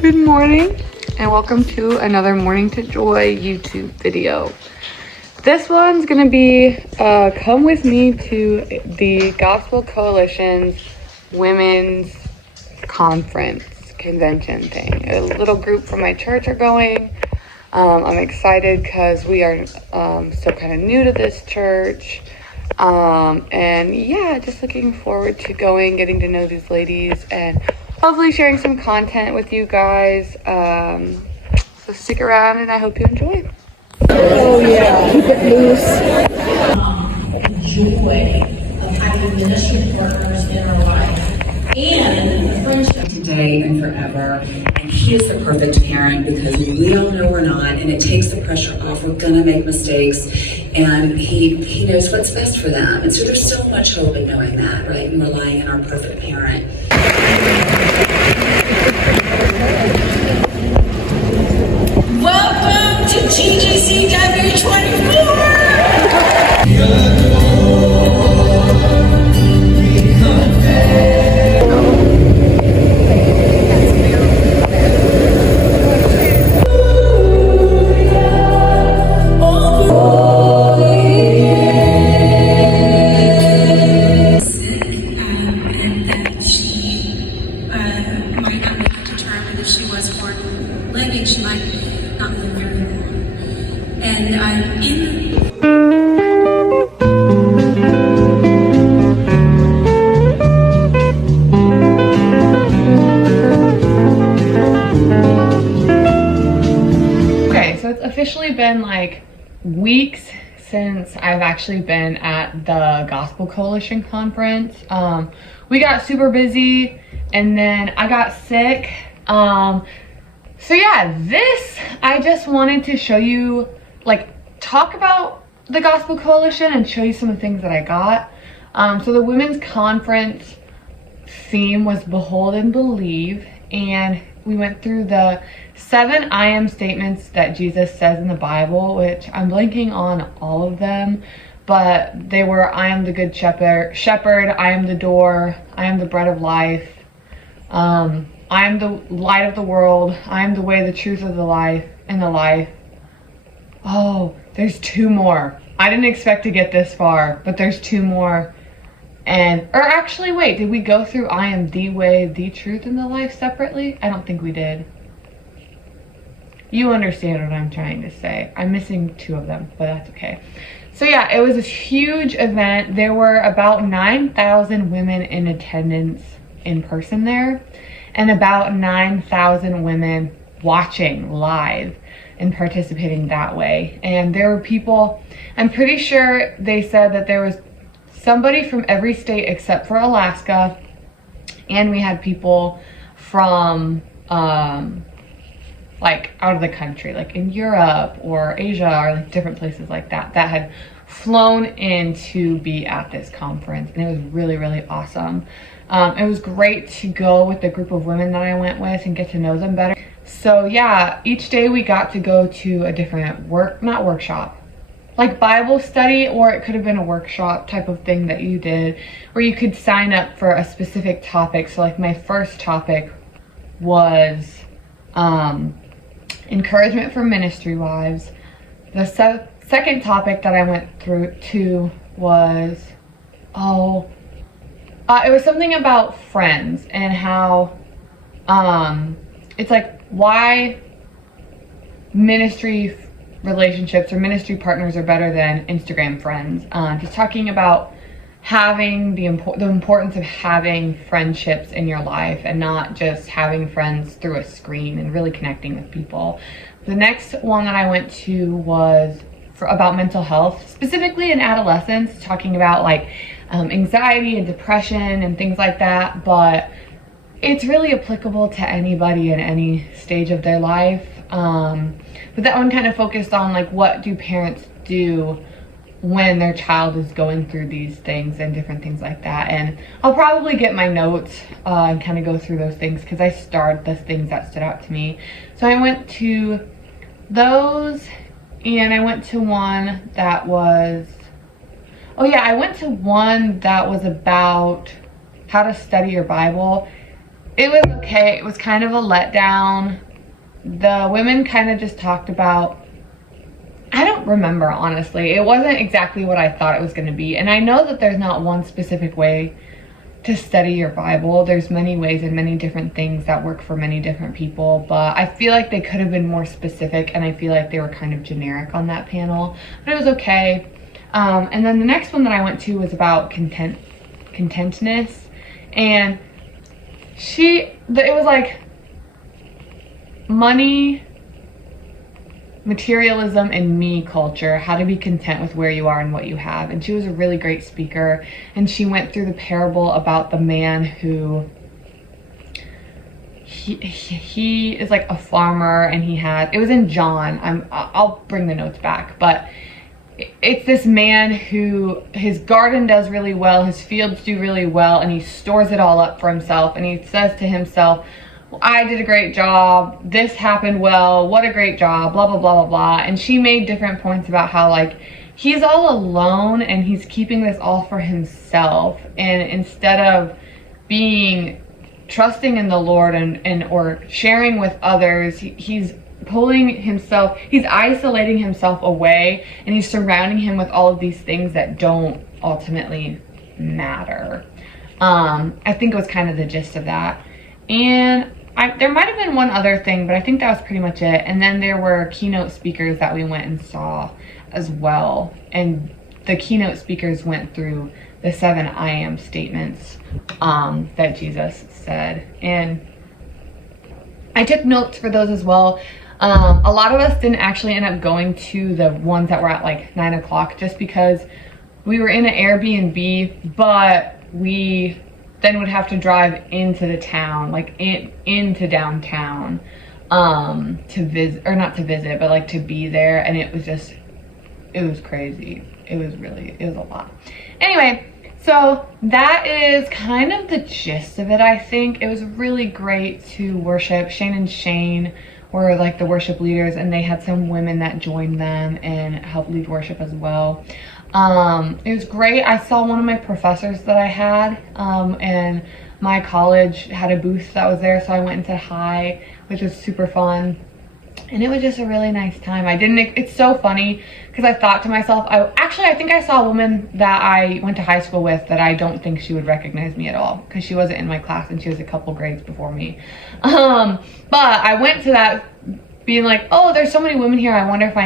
Good morning and welcome to another Morning to Joy YouTube video. This one's gonna be come with me to the Gospel Coalition's Women's Conference convention thing. A little group from my church are going. I'm excited because we are still kind of new to this church. And yeah, just looking forward to going, getting to know these ladies, and hopefully sharing some content with you guys. So stick around and I hope you enjoy. Oh yeah, keep it loose. The joy of having ministry partners in our life and the friendship today and forever. And he is the perfect parent because we all know we're not, and it takes the pressure off. We're gonna make mistakes, and he knows what's best for them. And so there's so much hope in knowing that, right? And relying on our perfect parent. Welcome to TGCW24! She might not live very long. And I'm in. Okay, so it's officially been like weeks since I've actually been at the Gospel Coalition conference. We got super busy and then I got sick. So yeah, I just wanted to show you, talk about the Gospel Coalition and show you some of the things that I got. So the women's conference theme was Behold and Believe, and we went through the 7 I am statements that Jesus says in the Bible, which I'm blanking on all of them, but they were, I am the good shepherd, I am the door, I am the bread of life, I am the light of the world. I am the way, the truth of the life, and the life. Oh, there's 2 more. I didn't expect to get this far, but there's 2 more. Or actually, wait, did we go through I am the way, the truth, and the life separately? I don't think we did. You understand what I'm trying to say. I'm missing 2 of them, but that's okay. So yeah, it was a huge event. There were about 9,000 women in attendance in person there, and about 9,000 women watching live and participating that way. And there were people, I'm pretty sure they said that there was somebody from every state except for Alaska, and we had people from like out of the country, like in Europe or Asia or like different places like that had flown in to be at this conference, and it was really, really awesome. It was great to go with the group of women that I went with and get to know them better. So yeah, each day we got to go to a different not workshop, like Bible study, or it could have been a workshop type of thing that you did where you could sign up for a specific topic. So like my first topic was encouragement for ministry wives. The second topic that I went through to was, it was something about friends and how it's like why ministry relationships or ministry partners are better than Instagram friends. Just talking about having the importance of having friendships in your life and not just having friends through a screen, and really connecting with people. The next one that I went to was about mental health, specifically in adolescence, talking about anxiety and depression and things like that, but it's really applicable to anybody in any stage of their life. But that one kind of focused on what do parents do when their child is going through these things and different things like that. And I'll probably get my notes and kind of go through those things because I starred the things that stood out to me. So I went to those, and I went to one that was, I went to one that was about how to study your Bible. it was okay. It was kind of a letdown. The women kind of just talked about, I don't remember, honestly. It wasn't exactly what I thought it was going to be. And I know that there's not one specific way to study your Bible. There's many ways and many different things that work for many different people, but I feel like they could have been more specific, and I feel like they were kind of generic on that panel, but it was okay. And then the next one that I went to was about contentness, and it was like money, materialism, and me culture, how to be content with where you are and what you have. And she was a really great speaker, and she went through the parable about the man who he is like a farmer, and it was in John. I'll bring the notes back, but it's this man who, his garden does really well, his fields do really well, and he stores it all up for himself, and he says to himself, I did a great job, this happened well, what a great job, blah, blah, blah, blah, blah. And she made different points about how, like, he's all alone and he's keeping this all for himself. And instead of trusting in the Lord or sharing with others, he's isolating himself away, and he's surrounding him with all of these things that don't ultimately matter. I think it was kind of the gist of that. And there might have been one other thing, but I think that was pretty much it. And then there were keynote speakers that we went and saw as well. And the keynote speakers went through the 7 I am statements that Jesus said. And I took notes for those as well. A lot of us didn't actually end up going to the ones that were at like 9 o'clock just because we were in an Airbnb, but we then would have to drive into the town, like into downtown, to visit, or not to visit, but like to be there. And it was crazy. It was a lot. Anyway, so that is kind of the gist of it, I think. It was really great to worship. Shane and Shane were like the worship leaders, and they had some women that joined them and helped lead worship as well. It was great. I saw one of my professors that I had, and my college had a booth that was there, so I went and said hi, which was super fun. And it was just a really nice time. It's so funny because I thought to myself, I think I saw a woman that I went to high school with that I don't think she would recognize me at all because she wasn't in my class and she was a couple grades before me. But I went to that being like, oh, there's so many women here. I wonder if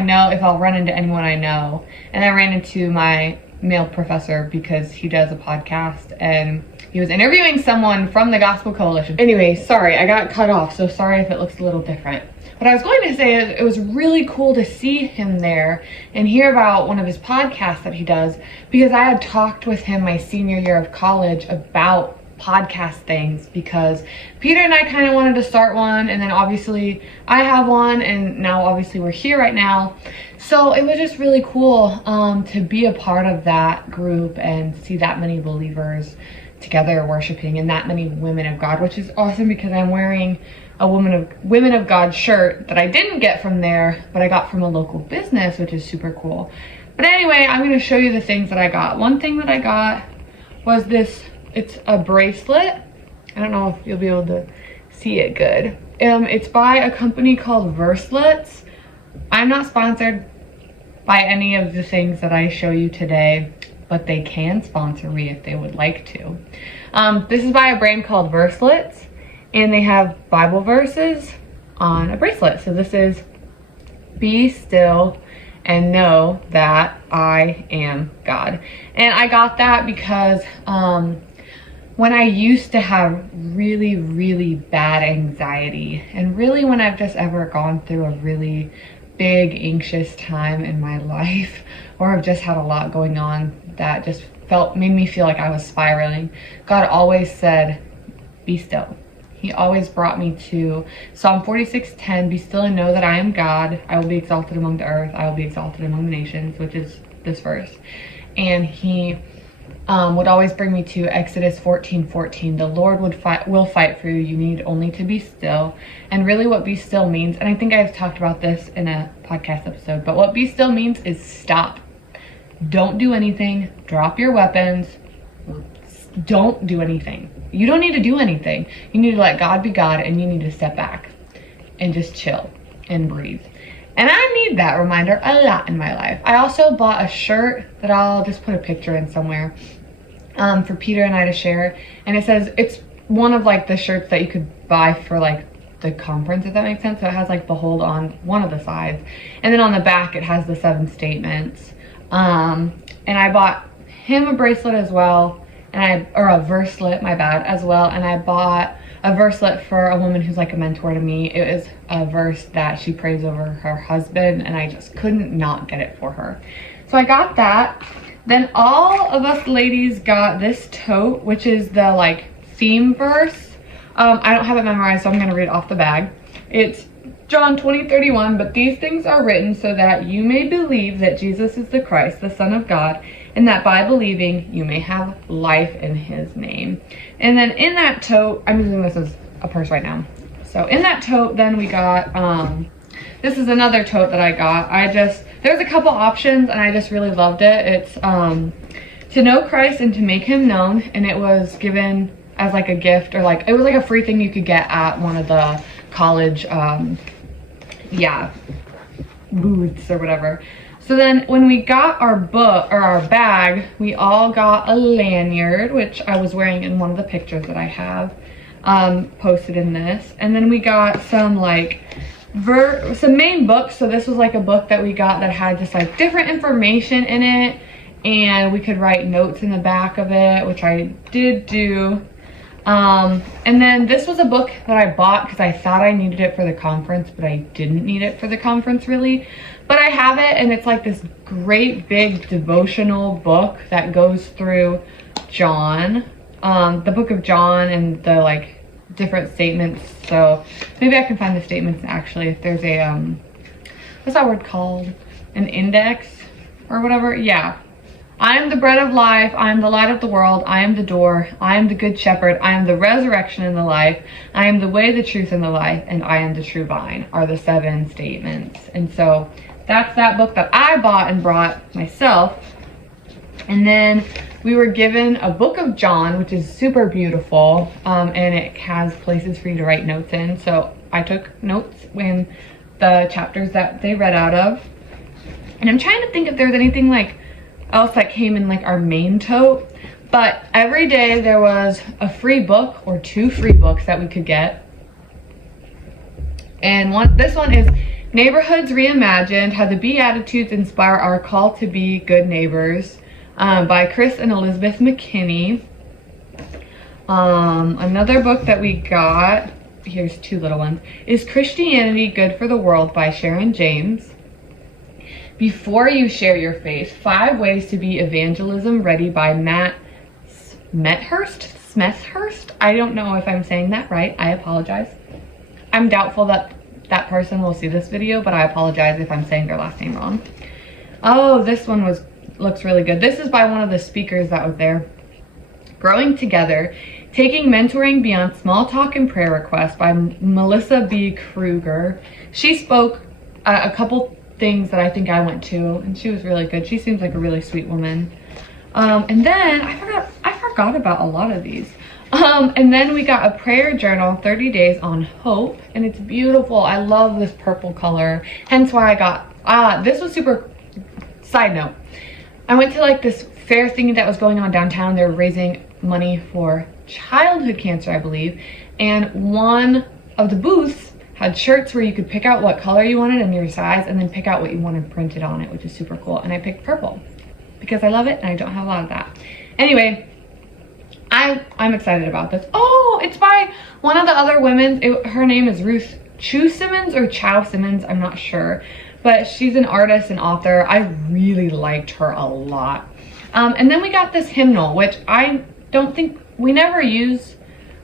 I'll run into anyone I know. And I ran into my male professor because he does a podcast and he was interviewing someone from the Gospel Coalition. Anyway, sorry, I got cut off, so sorry if it looks a little different. What I was going to say is it was really cool to see him there and hear about one of his podcasts that he does, because I had talked with him my senior year of college about podcast things, because Peter and I kind of wanted to start one, and then obviously I have one, and now obviously we're here right now. So it was just really cool to be a part of that group and see that many believers together worshiping and that many women of God, which is awesome because I'm wearing a Women of God shirt that I didn't get from there, but I got from a local business, which is super cool. But anyway, I'm going to show you the things that I got. One thing that I got was this. It's a bracelet. I don't know if you'll be able to see it good. It's by a company called Verselets. I'm not sponsored by any of the things that I show you today, but they can sponsor me if they would like to. This is by a brand called Verselets, and they have Bible verses on a bracelet. So this is, be still and know that I am God. And I got that because when I used to have really, really bad anxiety, and really when I've just ever gone through a really big anxious time in my life, or I've just had a lot going on that just made me feel like I was spiraling, God always said, be still. He always brought me to Psalm 46:10, be still and know that I am God. I will be exalted among the earth. I will be exalted among the nations, which is this verse. And he would always bring me to Exodus 14:14. The Lord will fight for you. You need only to be still. And really what be still means, and I think I've talked about this in a podcast episode, but what be still means is stop. Don't do anything. Drop your weapons. don't do anything. You don't need to do anything. You need to let God be God, and you need to step back and just chill and breathe. And I need that reminder a lot in my life. I also bought a shirt that I'll just put a picture in somewhere for Peter and I to share. And it says, it's one of like the shirts that you could buy for like the conference, if that makes sense. So it has like behold on one of the sides. And then on the back, it has the 7 statements. And I bought him a bracelet as well. Or a verselet, my bad, as well. And I bought a verselet for a woman who's like a mentor to me. It was a verse that she prays over her husband, and I just couldn't not get it for her. So I got that. Then all of us ladies got this tote, which is the like theme verse. I don't have it memorized, so I'm gonna read off the bag. It's John 20:31, but these things are written so that you may believe that Jesus is the Christ, the Son of God, and that by believing you may have life in his name. And then in that tote, I'm using this as a purse right now. So in that tote, then we got, this is another tote that I got. There's a couple options and I just really loved it. It's to know Christ and to make him known. And it was given as like a gift, or like, it was like a free thing you could get at one of the college, booths or whatever. So then when we got our book or our bag, we all got a lanyard, which I was wearing in one of the pictures that I have posted in this. And then we got some like some main books. So this was like a book that we got that had just like different information in it, and we could write notes in the back of it, which I did do. And then this was a book that I bought because I thought I needed it for the conference, but I didn't need it for the conference really. But I have it, and it's like this great big devotional book that goes through John, the book of John, and the like different statements. So maybe I can find the statements actually, if there's a, what's that word called? An index or whatever. Yeah. I am the bread of life. I am the light of the world. I am the door. I am the good shepherd. I am the resurrection and the life. I am the way, the truth, and the life. And I am the true vine, are the 7 statements. And so that's that book that I bought and brought myself. And then we were given a book of John, which is super beautiful. And it has places for you to write notes in. So I took notes in the chapters that they read out of. And I'm trying to think if there's anything like else that came in like our main tote, but every day there was a free book or 2 free books that we could get. And this one is Neighborhoods Reimagined: How the Beatitudes Inspire Our Call to Be Good Neighbors, by Chris and Elizabeth McKinney. Another book that we got, here's 2 little ones, is Christianity Good for the World by Sharon James. Before You Share Your Faith, 5 Ways to Be Evangelism Ready by Matt Smethurst. I don't know if I'm saying that right. I apologize. I'm doubtful that that person will see this video, but I apologize if I'm saying their last name wrong. Oh, this one looks really good. This is by one of the speakers that was there. Growing Together, Taking Mentoring Beyond Small Talk and Prayer Requests by Melissa B. Kruger. She spoke a couple things that I think I went to, and she was really good. She seems like a really sweet woman. And then I forgot about a lot of these. And then we got a prayer journal, 30 Days on Hope, and it's beautiful. I love this purple color, hence why I got, this was super, side note, I went to like this fair thing that was going on downtown. They were raising money for childhood cancer, I believe, and one of the booths had shirts where you could pick out what color you wanted and your size, and then pick out what you wanted printed on it, which is super cool. And I picked purple because I love it and I don't have a lot of that. Anyway, I'm excited about this. Oh, it's by one of the other women. Her name is Ruth Chu Simmons or Chow Simmons, I'm not sure. But she's an artist and author. I really liked her a lot. And then we got this hymnal, which I don't think we never use,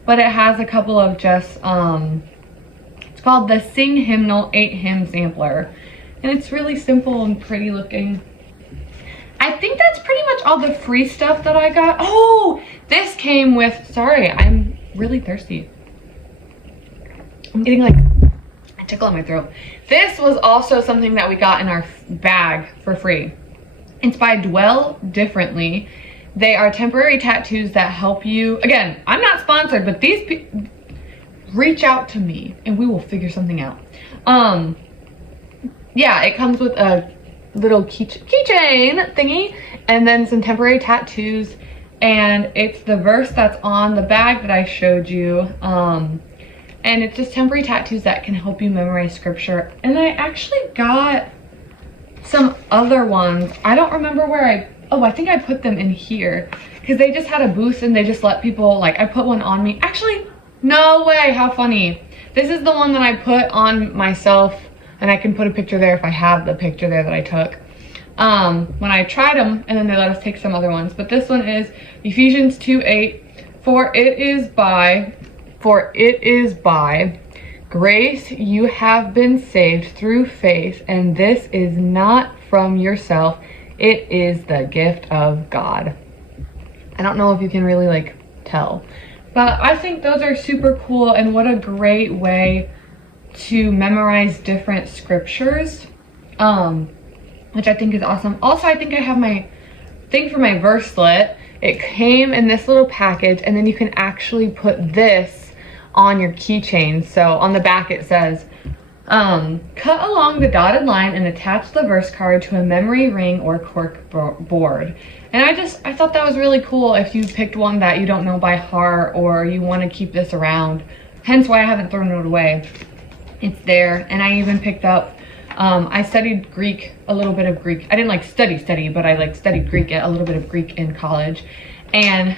but it has a couple of just, it's called the Sing Hymnal 8 Hymn Sampler, and it's really simple and pretty looking. I think that's pretty much all the free stuff that I got. Oh, this came with, sorry, I'm really thirsty. I'm getting like a tickle in my throat. This was also something that we got in our bag for free. It's by Dwell Differently, They are temporary tattoos that help you. Again, I'm not sponsored, but these reach out to me and we will figure something out. Yeah, it comes with a little keychain thingy and then some temporary tattoos, and it's the verse that's on the bag that I showed you. And it's just temporary tattoos that can help you memorize scripture. And I actually got some other ones. I don't remember where I think I put them in here because they just had a booth and they just let people, like, I put one on me. Actually, no way, how funny. This is the one that I put on myself, and I can put a picture there if I have the picture there that I took when I tried them, and then they let us take some other ones. But this one is Ephesians 2:8, for it is by grace you have been saved through faith, and this is not from yourself, it is the gift of God. I don't know if you can really like tell, but I think those are super cool, and what a great way to memorize different scriptures, which I think is awesome. Also, I think I have my thing for my verselet. It came in this little package, and then you can actually put this on your keychain. So on the back it says, cut along the dotted line and attach the verse card to a memory ring or cork board. And I thought that was really cool if you picked one that you don't know by heart or you want to keep this around. Hence why I haven't thrown it away. It's there. And I even picked up, I studied Greek, a little bit of Greek. I didn't like study, but I like studied Greek, a little bit of Greek in college. And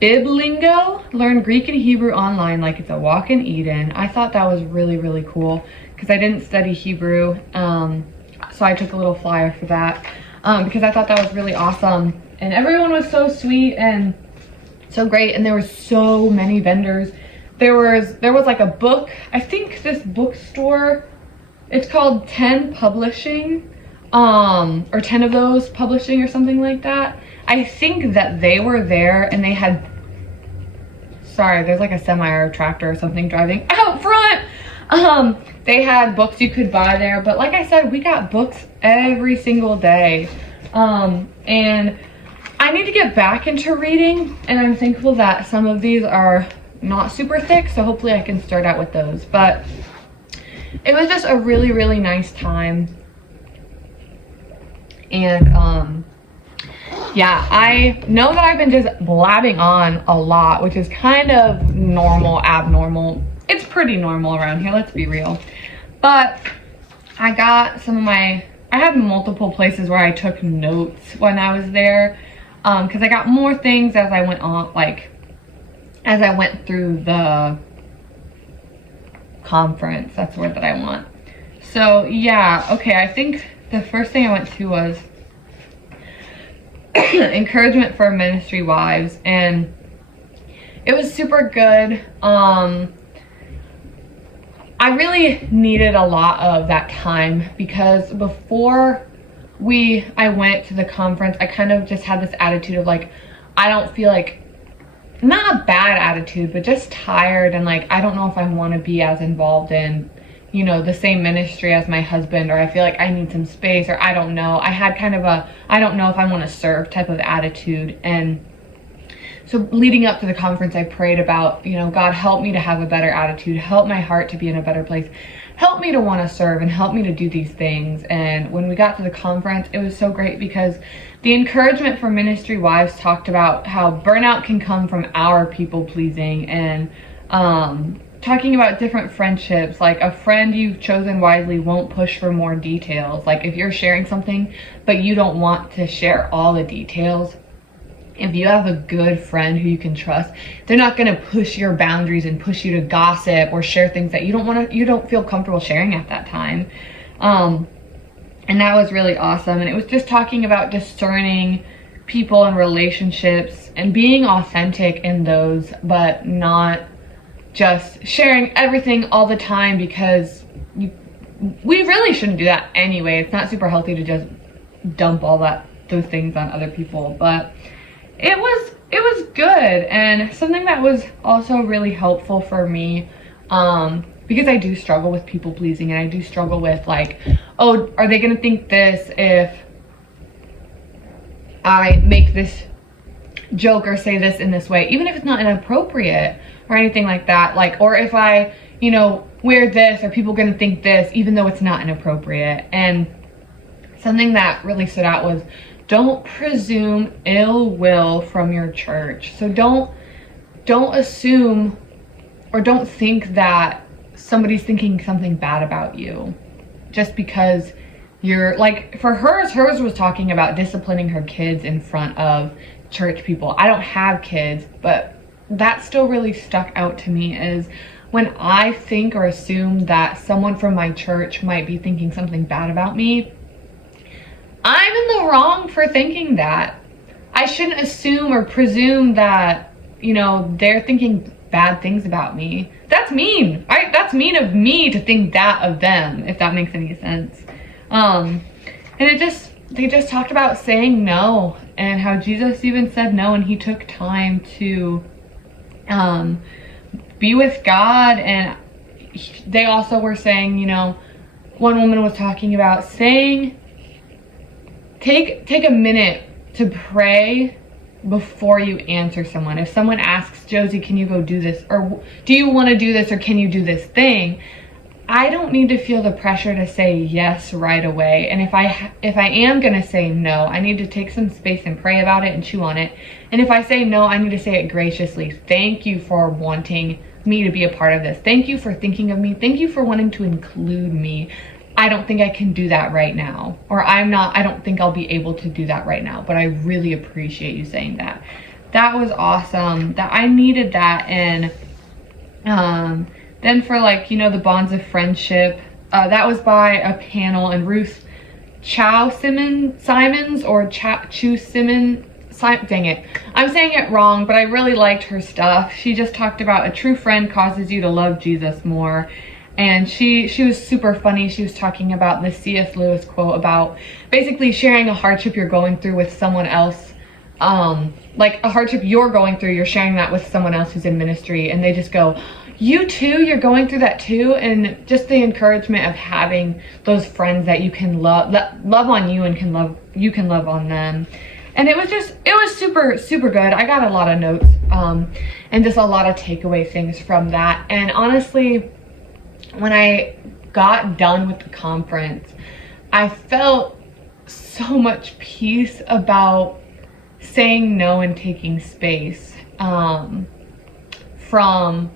Biblingo, learn Greek and Hebrew online like it's a walk in Eden. I thought that was really, really cool because I didn't study Hebrew. So I took a little flyer for that because I thought that was really awesome. And everyone was so sweet and so great. And there were so many vendors. There was like a book. I think this bookstore, it's called 10 Publishing, or 10 of those publishing or something like that. I think that they were there and they had, sorry, there's like a semi or a tractor or something driving out front. They had books you could buy there, but like I said, we got books every single day. And I need to get back into reading, and I'm thankful that some of these are not super thick, so hopefully I can start out with those. But it was just a really, really nice time. And yeah, I know that I've been just blabbing on a lot, which is kind of normal, abnormal. It's pretty normal around here, let's be real. But I got I had multiple places where I took notes when I was there, because I got more things as I went on, like as I went through the conference. That's the word that I want. So yeah, okay, I think the first thing I went to was encouragement for ministry wives, and it was super good. I really needed a lot of that time because before I went to the conference, I kind of just had this attitude of like, I don't feel like, not a bad attitude, but just tired, and like I don't know if I want to be as involved in, you know, the same ministry as my husband, or I feel like I need some space, or I don't know. I had kind of a, I don't know if I want to serve type of attitude. And so leading up to the conference, I prayed about, you know, God, help me to have a better attitude, help my heart to be in a better place, help me to want to serve, and help me to do these things. And when we got to the conference, it was so great because the encouragement for ministry wives talked about how burnout can come from our people pleasing, and talking about different friendships, like a friend you've chosen wisely won't push for more details. Like if you're sharing something but you don't want to share all the details, if you have a good friend who you can trust, they're not going to push your boundaries and push you to gossip or share things that you don't feel comfortable sharing at that time. And that was really awesome. And it was just talking about discerning people and relationships and being authentic in those, but not just sharing everything all the time, because we really shouldn't do that anyway. It's not super healthy to just dump all those things on other people. But it was good, and something that was also really helpful for me, because I do struggle with people pleasing, and I do struggle with like, oh, are they gonna think this if I make this joke or say this in this way, even if it's not inappropriate or anything like that. Like, or if I, you know, wear this, are people gonna think this, even though it's not inappropriate? And something that really stood out was, don't presume ill will from your church. So don't assume or don't think that somebody's thinking something bad about you just because you're, like, for hers was talking about disciplining her kids in front of church people. I don't have kids, but that still really stuck out to me, is when I think or assume that someone from my church might be thinking something bad about me, I'm in the wrong for thinking that. I shouldn't assume or presume that, you know, they're thinking bad things about me. That's mean. That's mean of me to think that of them, if that makes any sense. And they just talked about saying no, and how Jesus even said no, and he took time to be with God. And they also were saying, you know, one woman was talking about saying, take a minute to pray before you answer someone. If someone asks, Josie, can you go do this? Or do you want to do this? Or can you do this thing? I don't need to feel the pressure to say yes right away. And if I am going to say no, I need to take some space and pray about it and chew on it. And if I say no, I need to say it graciously. Thank you for wanting me to be a part of this. Thank you for thinking of me. Thank you for wanting to include me. I don't think I can do that right now. Or I don't think I'll be able to do that right now, but I really appreciate you saying that. That was awesome. That I needed that. And then for, like, you know, the bonds of friendship, that was by a panel, and Ruth Simons, or Chu Simon, dang it, I'm saying it wrong, but I really liked her stuff. She just talked about a true friend causes you to love Jesus more. And she was super funny. She was talking about the C.S. Lewis quote about basically sharing a hardship you're going through with someone else. Like a hardship you're going through, you're sharing that with someone else who's in ministry, and they just go, you too, you're going through that too. And just the encouragement of having those friends that you can love on you, and you can love on them. And it was super, super good. I got a lot of notes, and just a lot of takeaway things from that. And honestly, when I got done with the conference, I felt so much peace about saying no and taking space, from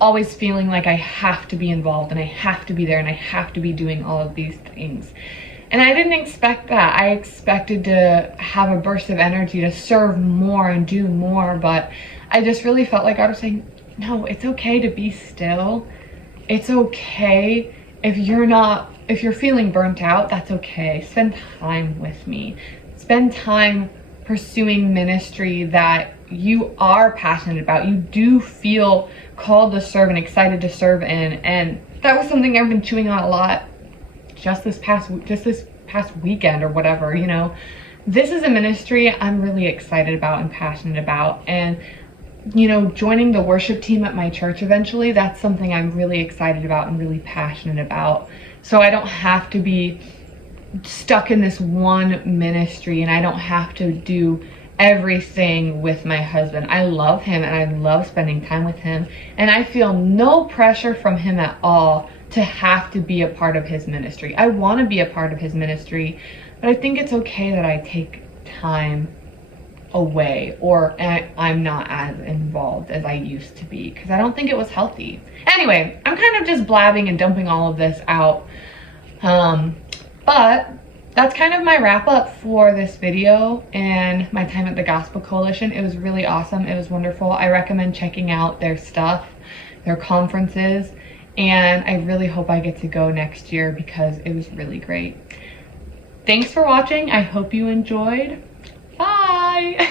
always feeling like I have to be involved and I have to be there and I have to be doing all of these things. And I didn't expect that. I expected to have a burst of energy to serve more and do more, but I just really felt like I was saying, no, it's okay to be still. It's okay if you're feeling burnt out, that's okay. Spend time with me. Spend time pursuing ministry that you are passionate about. You do feel called to serve and excited to serve in. And that was something I've been chewing on a lot just this past weekend or whatever, you know. This is a ministry I'm really excited about and passionate about. And you know, joining the worship team at my church eventually, that's something I'm really excited about and really passionate about. So I don't have to be stuck in this one ministry, and I don't have to do everything with my husband. I love him and I love spending time with him, and I feel no pressure from him at all to have to be a part of his ministry. I want to be a part of his ministry, but I think it's okay that I take time away, or I'm not as involved as I used to be, because I don't think it was healthy. Anyway, I'm kind of just blabbing and dumping all of this out, but that's kind of my wrap up for this video and my time at the Gospel Coalition. It was really awesome. It was wonderful. I recommend checking out their stuff, their conferences, and I really hope I get to go next year because it was really great. Thanks for watching. I hope you enjoyed. Bye!